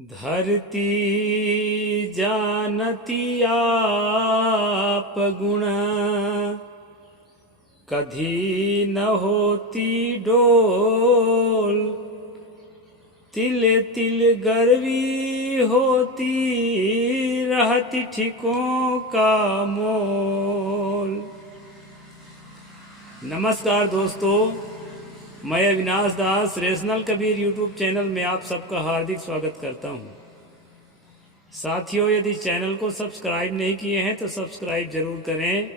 धरती जानती आप गुण, कधी न होती डोल। तिल तिल गर्वी होती, रहती ठिकों का मोल। नमस्कार दोस्तों, मैं अविनाश दास रेशनल कबीर यूट्यूब चैनल में आप सबका हार्दिक स्वागत करता हूं। साथियों, यदि चैनल को सब्सक्राइब नहीं किए हैं तो सब्सक्राइब जरूर करें,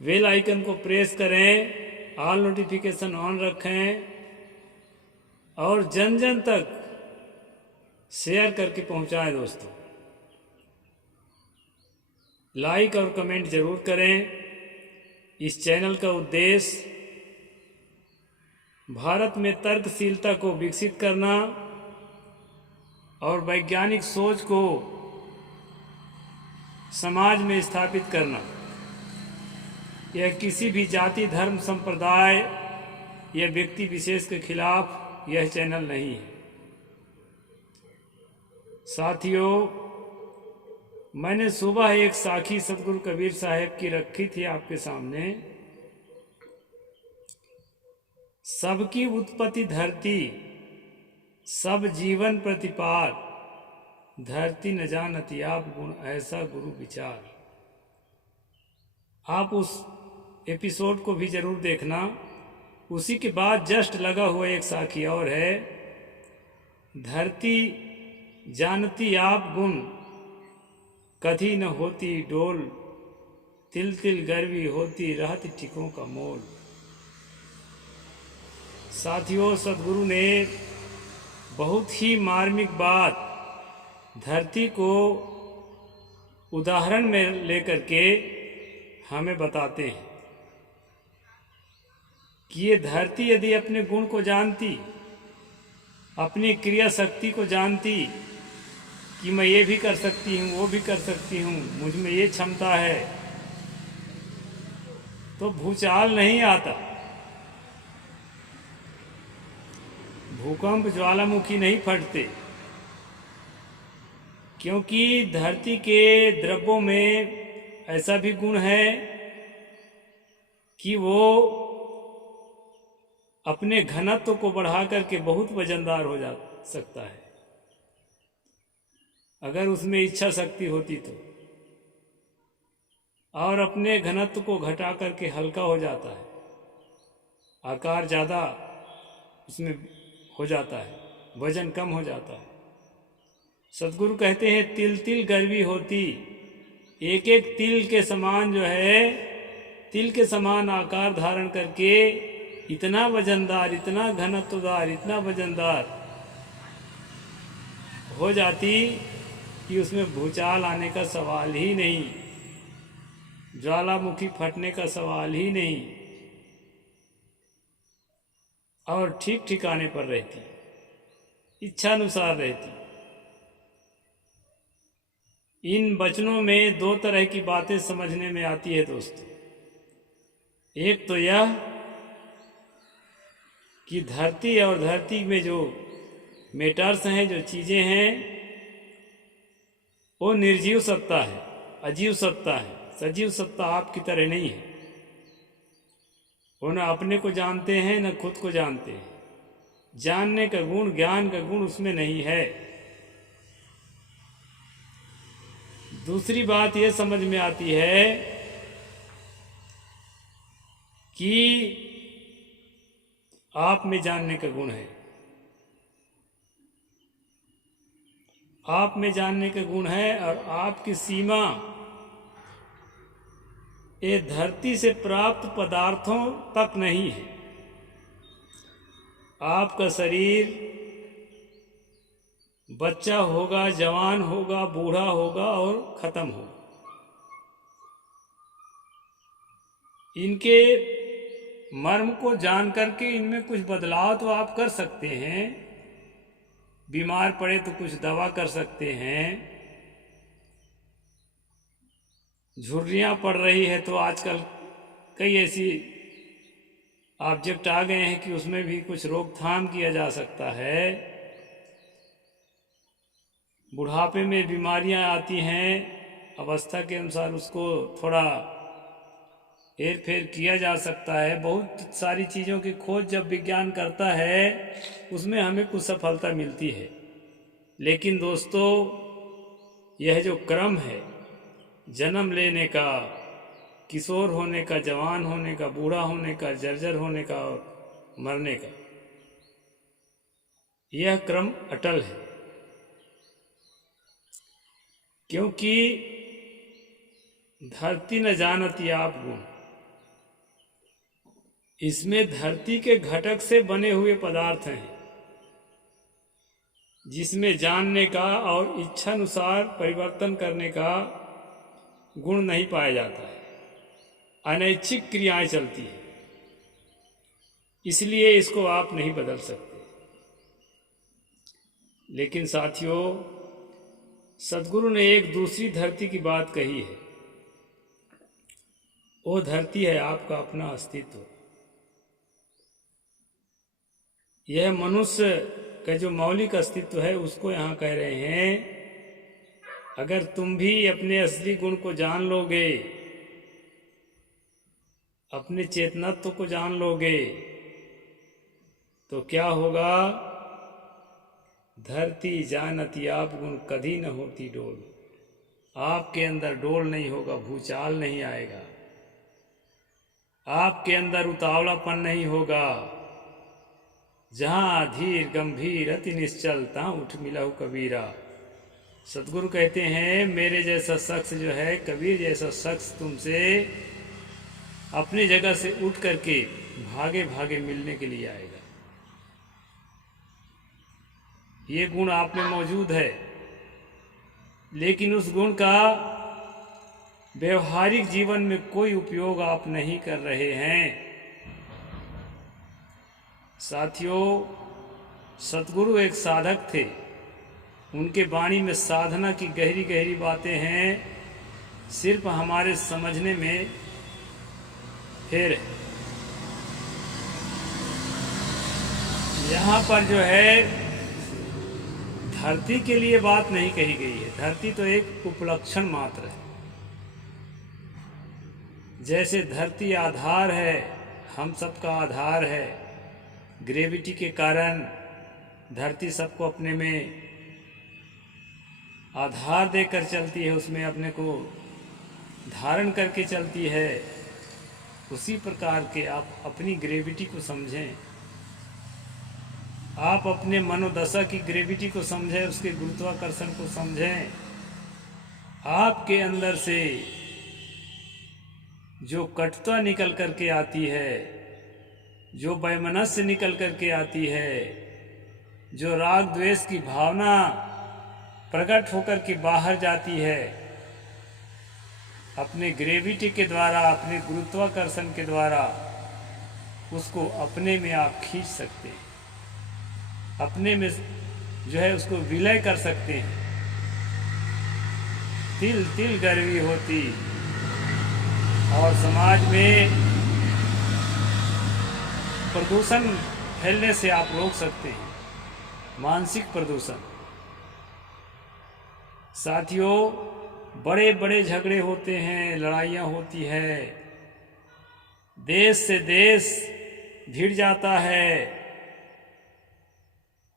बेल आइकन को प्रेस करें, ऑल नोटिफिकेशन ऑन रखें और जन जन तक शेयर करके पहुंचाएं। दोस्तों, लाइक और कमेंट जरूर करें। इस चैनल का उद्देश्य भारत में तर्कशीलता को विकसित करना और वैज्ञानिक सोच को समाज में स्थापित करना। यह किसी भी जाति, धर्म, संप्रदाय या व्यक्ति विशेष के खिलाफ यह चैनल नहीं है। साथियों, मैंने सुबह एक साखी सतगुरु कबीर साहब की रखी थी आपके सामने। सबकी उत्पत्ति धरती, सब जीवन प्रतिपाल। धरती न जानती आप गुण, ऐसा गुरु विचार। आप उस एपिसोड को भी जरूर देखना। उसी के बाद जस्ट लगा हुआ एक साखी और है। धरती जानती आप गुण, कधी न होती डोल। तिल तिल गर्वी होती, रहती ठिकों का मोल। साथियों, सदगुरु ने बहुत ही मार्मिक बात धरती को उदाहरण में लेकर के हमें बताते हैं कि ये धरती यदि अपने गुण को जानती, अपनी क्रिया शक्ति को जानती कि मैं ये भी कर सकती हूँ, वो भी कर सकती हूँ, मुझ में ये क्षमता है, तो भूचाल नहीं आता, भूकंप, ज्वालामुखी नहीं फटते। क्योंकि धरती के द्रव्यों में ऐसा भी गुण है कि वो अपने घनत्व को बढ़ा करके बहुत वजनदार हो जा सकता है, अगर उसमें इच्छा शक्ति होती तो। और अपने घनत्व को घटा करके हल्का हो जाता है, आकार ज़्यादा उसमें हो जाता है, वजन कम हो जाता है। सतगुरु कहते हैं तिल तिल गर्वी होती। एक एक तिल के समान जो है, तिल के समान आकार धारण करके इतना वजनदार, इतना घनत्वदार, इतना वजनदार हो जाती कि उसमें भूचाल आने का सवाल ही नहीं, ज्वालामुखी फटने का सवाल ही नहीं, और ठीक ठिकाने पर रहती, इच्छानुसार रहती। इन वचनों में दो तरह की बातें समझने में आती है दोस्तों। एक तो यह कि धरती और धरती में जो मेटर्स हैं, जो चीज़ें हैं, वो निर्जीव सत्ता है, अजीव सत्ता है। सजीव सत्ता आपकी तरह नहीं है। वो न अपने को जानते हैं, न खुद को जानते हैं। जानने का गुण, ज्ञान का गुण उसमें नहीं है। दूसरी बात यह समझ में आती है कि आप में जानने का गुण है, आप में जानने का गुण है, और आपकी सीमा ये धरती से प्राप्त पदार्थों तक नहीं है। आपका शरीर बच्चा होगा, जवान होगा, बूढ़ा होगा और खत्म होगा। इनके मर्म को जान करके इनमें कुछ बदलाव तो आप कर सकते हैं। बीमार पड़े तो कुछ दवा कर सकते हैं। झुर्रियाँ पड़ रही है तो आजकल कई ऐसी ऑब्जेक्ट आ गए हैं कि उसमें भी कुछ रोकथाम किया जा सकता है। बुढ़ापे में बीमारियां आती हैं, अवस्था के अनुसार उसको थोड़ा हेर फेर किया जा सकता है। बहुत सारी चीज़ों की खोज जब विज्ञान करता है उसमें हमें कुछ सफलता मिलती है। लेकिन दोस्तों, यह जो क्रम है जन्म लेने का, किशोर होने का, जवान होने का, बूढ़ा होने का, जर्जर होने का और मरने का, यह क्रम अटल है। क्योंकि धरती न जानती आप गुण, इसमें धरती के घटक से बने हुए पदार्थ हैं जिसमें जानने का और इच्छानुसार परिवर्तन करने का गुण नहीं पाया जाता है। अनैच्छिक क्रियाएं चलती है, इसलिए इसको आप नहीं बदल सकते। लेकिन साथियों, सद्गुरु ने एक दूसरी धरती की बात कही है। वो धरती है आपका अपना अस्तित्व। यह मनुष्य का जो मौलिक अस्तित्व है उसको यहाँ कह रहे हैं, अगर तुम भी अपने असली गुण को जान लोगे, अपने चेतनत्व को जान लोगे, तो क्या होगा? धरती जानती आप गुण कभी न होती डोल। आपके अंदर डोल नहीं होगा, भूचाल नहीं आएगा, आपके अंदर उतावलापन नहीं होगा। जहाँ धीर गंभीर अति निश्चल तहाँ उठ मिलहु कबीरा। सतगुरु कहते हैं, मेरे जैसा शख्स जो है, कबीर जैसा शख्स तुमसे अपनी जगह से उठ करके भागे भागे मिलने के लिए आएगा। ये गुण आप में मौजूद है, लेकिन उस गुण का व्यवहारिक जीवन में कोई उपयोग आप नहीं कर रहे हैं। साथियों, सतगुरु एक साधक थे, उनके वाणी में साधना की गहरी गहरी बातें हैं, सिर्फ हमारे समझने में फेर है। यहाँ पर जो है धरती के लिए बात नहीं कही गई है। धरती तो एक उपलक्षण मात्र है। जैसे धरती आधार है, हम सबका आधार है, ग्रेविटी के कारण धरती सबको अपने में आधार देकर चलती है, उसमें अपने को धारण करके चलती है। उसी प्रकार के आप अपनी ग्रेविटी को समझें, आप अपने मनोदशा की ग्रेविटी को समझें, उसके गुरुत्वाकर्षण को समझें। आपके अंदर से जो कटुता निकल करके आती है, जो वैमनस्य निकल करके आती है, जो राग द्वेष की भावना प्रकट होकर के बाहर जाती है, अपने ग्रेविटी के द्वारा, अपने गुरुत्वाकर्षण के द्वारा उसको अपने में आप खींच सकते हैं, अपने में जो है उसको विलय कर सकते हैं। तिल तिल गर्वी होती और समाज में प्रदूषण फैलने से आप रोक सकते हैं, मानसिक प्रदूषण। साथियों, बड़े बड़े झगड़े होते हैं, लड़ाइयाँ होती है, देश से देश भिड़ जाता है।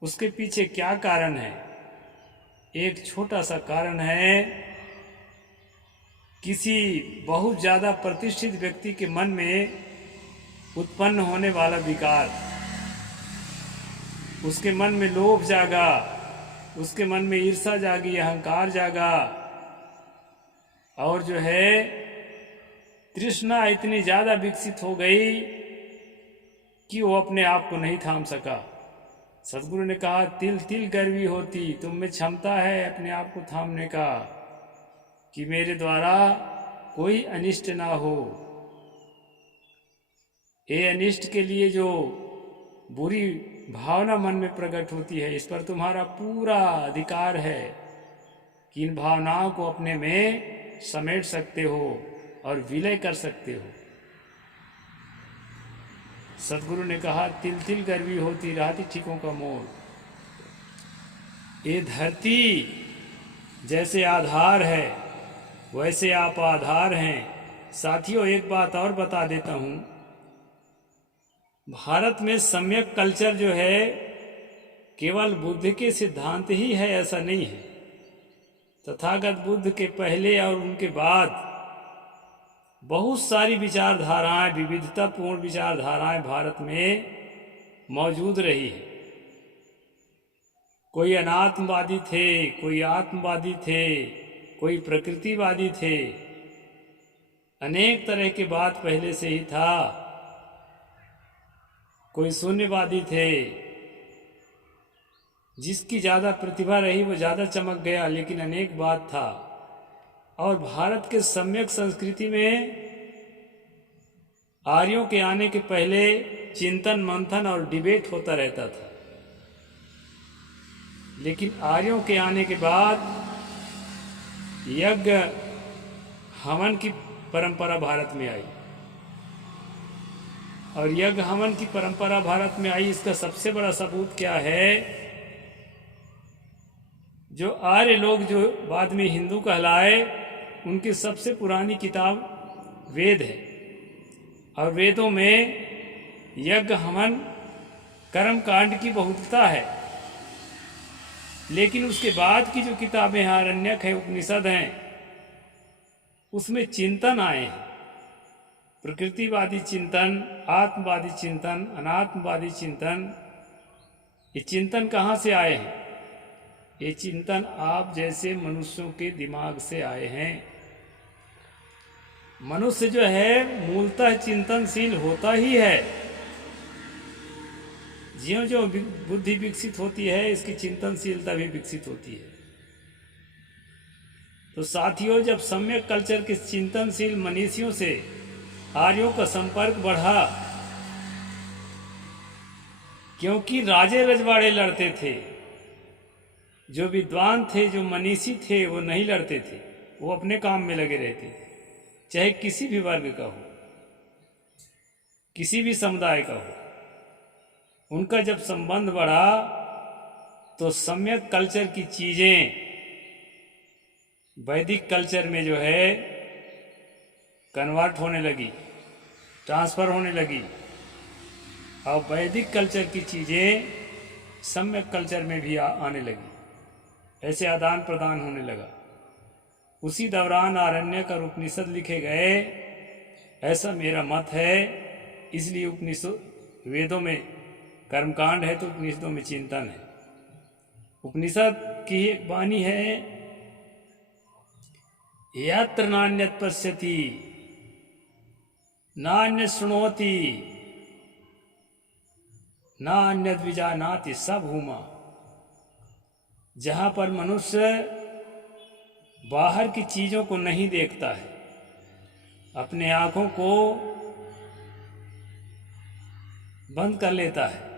उसके पीछे क्या कारण है? एक छोटा सा कारण है, किसी बहुत ज़्यादा प्रतिष्ठित व्यक्ति के मन में उत्पन्न होने वाला विकार। उसके मन में लोभ जागा, उसके मन में ईर्ष्या जागी, अहंकार जागा, और जो है तृष्णा इतनी ज़्यादा विकसित हो गई कि वो अपने आप को नहीं थाम सका। सतगुरु ने कहा, तिल तिल गर्वी होती, तुम में क्षमता है अपने आप को थामने का, कि मेरे द्वारा कोई अनिष्ट ना हो। ये अनिष्ट के लिए जो बुरी भावना मन में प्रकट होती है, इस पर तुम्हारा पूरा अधिकार है कि इन भावनाओं को अपने में समेट सकते हो और विलय कर सकते हो। सतगुरु ने कहा, तिल तिल गर्वी होती, राहती ठीकों का मोल। ये धरती जैसे आधार है वैसे आप आधार हैं। साथियों, एक बात और बता देता हूँ, भारत में सम्यक कल्चर जो है केवल बुद्ध के सिद्धांत ही है ऐसा नहीं है। तथागत बुद्ध के पहले और उनके बाद बहुत सारी विचारधाराएं, विविधतापूर्ण विचारधाराएं भारत में मौजूद रही है। कोई अनात्मवादी थे, कोई आत्मवादी थे, कोई प्रकृतिवादी थे, अनेक तरह के बात पहले से ही था। कोई शून्यवादी थे, जिसकी ज़्यादा प्रतिभा रही वो ज़्यादा चमक गया, लेकिन अनेक बात था। और भारत के सम्यक संस्कृति में आर्यों के आने के पहले चिंतन मंथन और डिबेट होता रहता था, लेकिन आर्यों के आने के बाद यज्ञ हवन की परंपरा भारत में आई। और यज्ञ हवन की परंपरा भारत में आई, इसका सबसे बड़ा सबूत क्या है? जो आर्य लोग जो बाद में हिंदू कहलाए, उनकी सबसे पुरानी किताब वेद है। और वेदों में यज्ञ हवन कर्म कांड की बहुलता है, लेकिन उसके बाद की जो किताबें हैं, आरण्यक है, उपनिषद हैं, उसमें चिंतन आए हैं। प्रकृतिवादी चिंतन, आत्मवादी चिंतन, अनात्मवादी चिंतन। ये चिंतन कहाँ से आए हैं? ये चिंतन आप जैसे मनुष्यों के दिमाग से आए हैं। मनुष्य जो है मूलतः चिंतनशील होता ही है। ज्यों ज्यों बुद्धि विकसित होती है, इसकी चिंतनशीलता भी विकसित होती है। तो साथियों, जब सम्यक कल्चर के चिंतनशील मनीषियों से आर्यों का संपर्क बढ़ा, क्योंकि राजे रजवाड़े लड़ते थे, जो विद्वान थे, जो मनीषी थे, वो नहीं लड़ते थे, वो अपने काम में लगे रहते थे, चाहे किसी भी वर्ग का हो, किसी भी समुदाय का हो। उनका जब संबंध बढ़ा तो सम्यक कल्चर की चीजें वैदिक कल्चर में जो है कन्वर्ट होने लगी, ट्रांसफर होने लगी, और वैदिक कल्चर की चीजें सम्यक कल्चर में भी आने लगी। ऐसे आदान प्रदान होने लगा। उसी दौरान आरण्यक और उपनिषद लिखे गए, ऐसा मेरा मत है। इसलिए उपनिषद, वेदों में कर्मकांड है तो उपनिषदों में चिंतन है। उपनिषद की एक वाणी है, यत्र नान्यत् पश्यति नान्यत् शृणोति नान्यत् विजानाति स भूमा। जहाँ पर मनुष्य बाहर की चीज़ों को नहीं देखता है, अपने आँखों को बंद कर लेता है,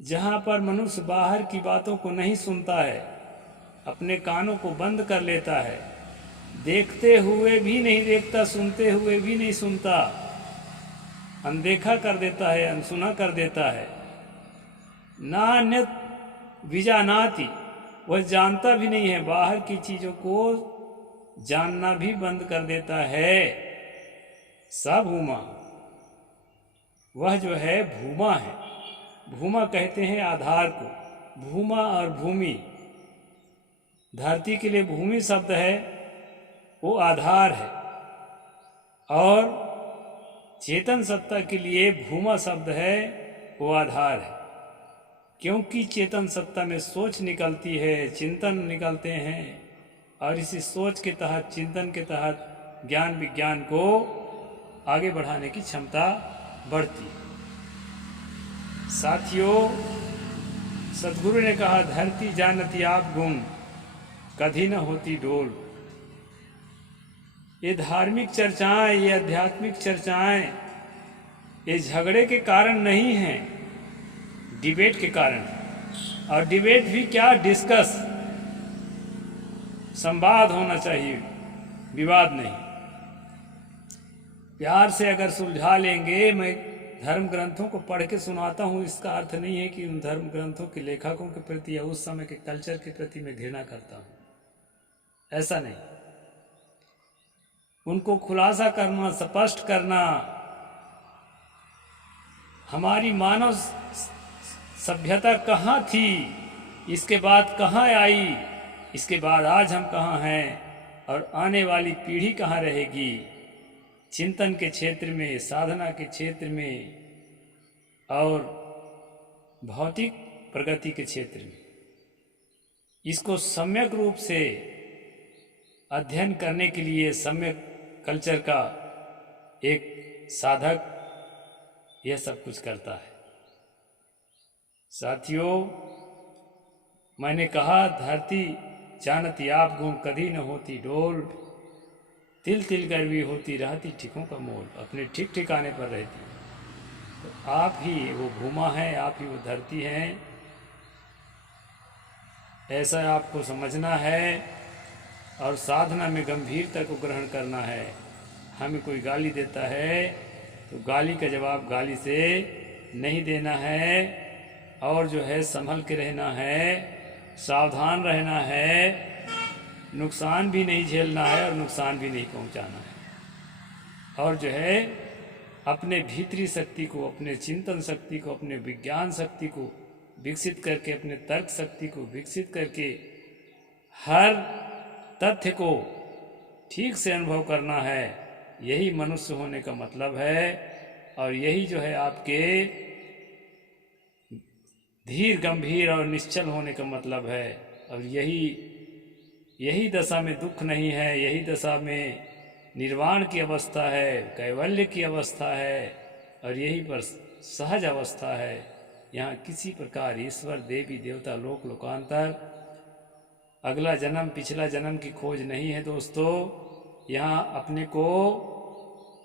जहाँ पर मनुष्य बाहर की बातों को नहीं सुनता है, अपने कानों को बंद कर लेता है, देखते हुए भी नहीं देखता, सुनते हुए भी नहीं सुनता, अनदेखा कर देता है, अनसुना कर देता है। नान्यत् विजानाति, वह जानता भी नहीं है, बाहर की चीज़ों को जानना भी बंद कर देता है। स भूमा, वह जो है भूमा है। भूमा कहते हैं आधार को। भूमा और भूमि, धरती के लिए भूमि शब्द है, वो आधार है, और चेतन सत्ता के लिए भूमा शब्द है, वो आधार है। क्योंकि चेतन सत्ता में सोच निकलती है, चिंतन निकलते हैं, और इसी सोच के तहत, चिंतन के तहत ज्ञान विज्ञान को आगे बढ़ाने की क्षमता बढ़ती है। साथियों, सदगुरु ने कहा, धरती जानती आप गुण, कभी न होती डोल। ये धार्मिक चर्चाएं, ये आध्यात्मिक चर्चाएं, ये झगड़े के कारण नहीं हैं, डिबेट के कारण। और डिबेट भी क्या, डिस्कस, संवाद होना चाहिए, विवाद नहीं। प्यार से अगर सुलझा लेंगे। मैं धर्म ग्रंथों को पढ़ के सुनाता हूँ, इसका अर्थ नहीं है कि उन धर्म ग्रंथों के लेखकों के प्रति या उस समय के कल्चर के प्रति मैं घृणा करता हूँ। ऐसा नहीं, उनको खुलासा करना, स्पष्ट करना। हमारी मानव सभ्यता कहाँ थी, इसके बाद कहाँ आई, इसके बाद आज हम कहाँ हैं और आने वाली पीढ़ी कहाँ रहेगी, चिंतन के क्षेत्र में, साधना के क्षेत्र में और भौतिक प्रगति के क्षेत्र में। इसको सम्यक रूप से अध्ययन करने के लिए सम्यक कल्चर का एक साधक यह सब कुछ करता है। साथियों, मैंने कहा धरती जानती आप गुण कभी न होती डोल, तिल तिल गर्वी होती रहती ठिकों का मोल, अपने ठीक ठिकाने पर रहती। तो आप ही वो भूमा है, आप ही वो धरती हैं, ऐसा आपको समझना है और साधना में गंभीरता को ग्रहण करना है। हमें कोई गाली देता है तो गाली का जवाब गाली से नहीं देना है और जो है संभल के रहना है, सावधान रहना है, नुकसान भी नहीं झेलना है और नुकसान भी नहीं पहुंचाना है। और जो है अपने भीतरी शक्ति को, अपने चिंतन शक्ति को, अपने विज्ञान शक्ति को विकसित करके, अपने तर्क शक्ति को विकसित करके हर तथ्य को ठीक से अनुभव करना है। यही मनुष्य होने का मतलब है और यही जो है आपके धीर गंभीर और निश्चल होने का मतलब है। और यही दशा में दुख नहीं है, यही दशा में निर्वाण की अवस्था है, कैवल्य की अवस्था है और यही पर सहज अवस्था है। यहाँ किसी प्रकार ईश्वर, देवी देवता, लोक लोकांतर, अगला जन्म, पिछला जन्म की खोज नहीं है दोस्तों। यहाँ अपने को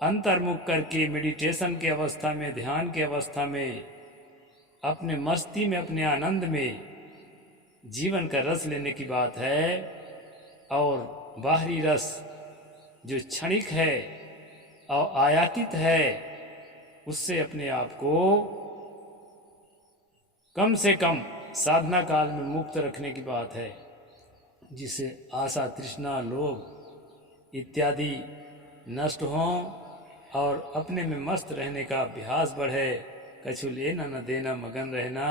अंतर्मुख करके मेडिटेशन की अवस्था में, ध्यान की अवस्था में, अपने मस्ती में, अपने आनंद में जीवन का रस लेने की बात है। और बाहरी रस जो क्षणिक है और आयातित है, उससे अपने आप को कम से कम साधना काल में मुक्त रखने की बात है, जिससे आशा, तृष्णा, लोभ इत्यादि नष्ट हों और अपने में मस्त रहने का अभ्यास बढ़े। कछु लेना न देना मगन रहना,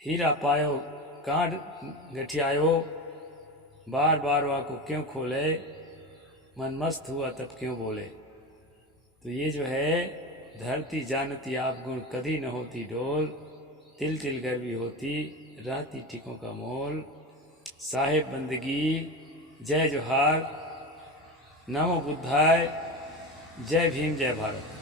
हीरा पायो कांड गठियायो, बार बार वाको क्यों खोले, मन मस्त हुआ तब क्यों बोले। तो ये जो है धरती जानती आप गुण कभी न होती डोल, तिल तिल गर्वी होती रहती ठिकों का मोल। साहेब बंदगी, जय जोहार, नमो बुद्धाय, जय भीम, जय भारत।